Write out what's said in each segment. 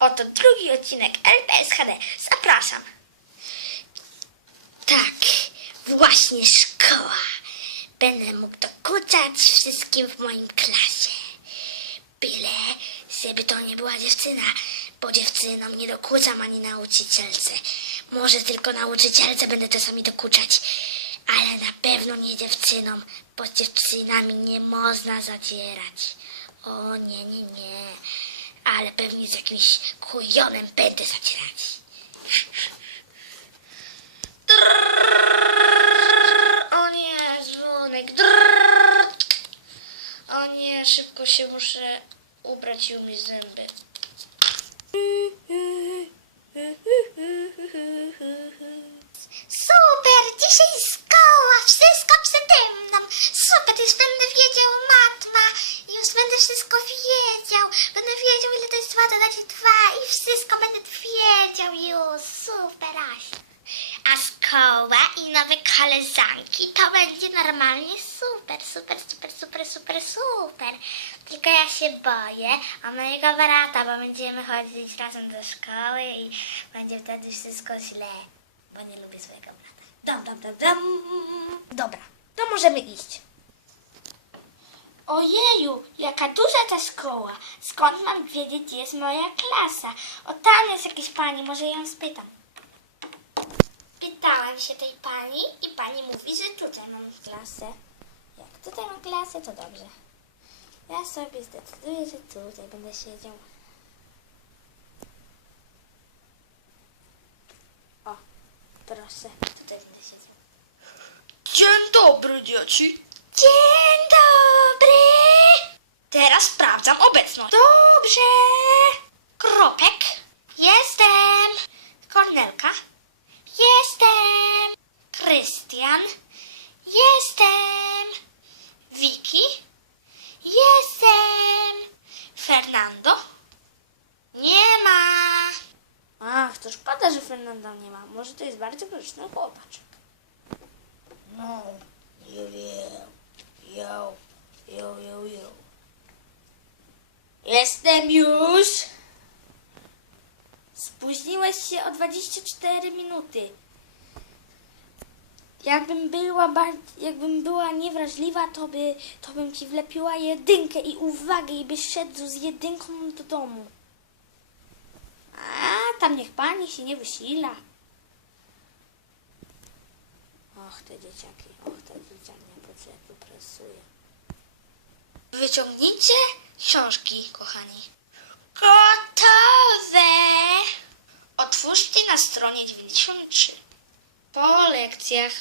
Oto drugi odcinek LPS HD. Zapraszam. Tak, właśnie szkoła. Będę mógł dokuczać wszystkim w moim klasie. Byle, żeby to nie była dziewczyna, bo dziewczynom nie dokuczam ani nauczycielce. Może tylko nauczycielce będę czasami dokuczać, ale na pewno nie dziewczynom, bo z dziewczynami nie można zadzierać. O nie, nie, nie. Ale pewnie z jakimś kujonem będę zadzierać. Drrrr. O nie, dzwonek. Drrrr. O nie, szybko się muszę ubrać i umyć zęby. Super, dzisiaj szkoła, wszystko przede mną. Super, już będę wiedział matma, już będę wszystko A szkoła i nowe koleżanki to będzie normalnie super, super, super, super, super, super. Tylko ja się boję o mojego brata, bo będziemy chodzić razem do szkoły i będzie wtedy wszystko źle, bo nie lubię swojego brata. Dam, dam, dam, dam. Dobra, to możemy iść. Ojeju, jaka duża ta szkoła. Skąd mam wiedzieć, gdzie jest moja klasa? O, tam jest jakaś pani, może ją spytam. Pytałam się tej pani i pani mówi, że tutaj mam klasę. Jak tutaj mam klasę, to dobrze. Ja sobie zdecyduję, że tutaj będę siedział. O, proszę, tutaj będę siedział. Dzień dobry, dzieci. Dzień dobry! Teraz sprawdzam obecność. Dobrze! Kropek. Jestem. Kornelka. Jestem. Krystian. Jestem. Wiki. Jestem. Fernando. Nie ma. Ach, to nie ma. Może to jest bardzo grzeczny chłopaczek. No, yo, yo, yo. Jestem już. Spóźniłeś się o 24 minuty. Jakbym była, jakbym była niewrażliwa, to, by, to bym ci wlepiła jedynkę i uwagę i byś szedł z jedynką do domu. A, tam niech pani się nie wysila. Och, te dzieciaki, och, te dzieciaki, jak wyprasuje. Wyciągnijcie książki, kochani. Gotowe! Otwórzcie na stronie 93. Po lekcjach.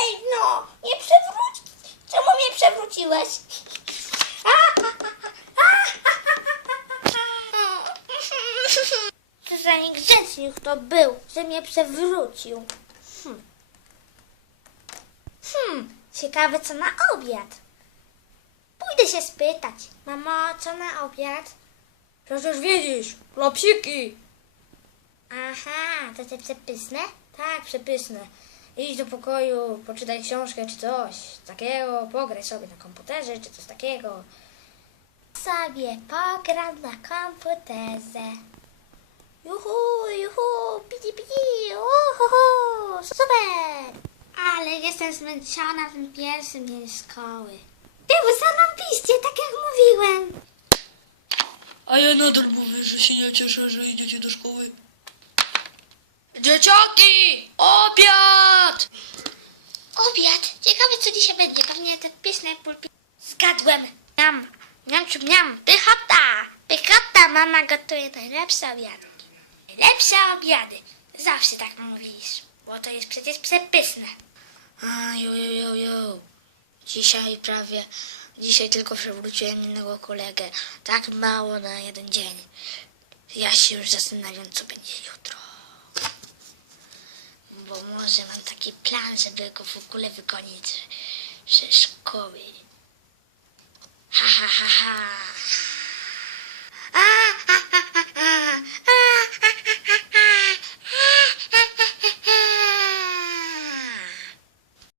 Ej, no! Nie przewróć! Czemu mnie przewróciłeś? To za niegrzecznik to był, że mnie przewrócił. Hmm. Hmm, ciekawe co na obiad. Pójdę się spytać. Mamo, co na obiad? Przecież widzisz, klopsiki. Aha, to te przepysne? Tak, przepysne. Idź do pokoju, poczytaj książkę czy coś takiego, pograj sobie na komputerze czy coś takiego. Sobie pogram na komputerze. Juhu, juhu, pidi, pidi, uhuhu, super! Ale jestem zmęczona w tym pierwszym dzień szkoły. Było zarąbiście, tak jak mówiłem. A ja nadal mówię, że się nie cieszę, że idziecie do szkoły. Dzieciaki! Obiad! Obiad. Ciekawe, co dzisiaj będzie. Pewnie te pyszne pulpi. Zgadłem. Miam. Miam, ciu, miam. Pychota. Pychota. Mama gotuje najlepsze obiady. Najlepsze obiady. Zawsze tak mówisz. Bo to jest przecież przepyszne. A, jo, jo, jo, jo. Dzisiaj prawie, dzisiaj tylko przewróciłem innego kolegę. Tak mało na jeden dzień. Ja się już zastanawiam, co będzie jutro. Bo może mam taki plan, żeby go w ogóle wygonić ze, szkoły. Ha, ha, ha, ha.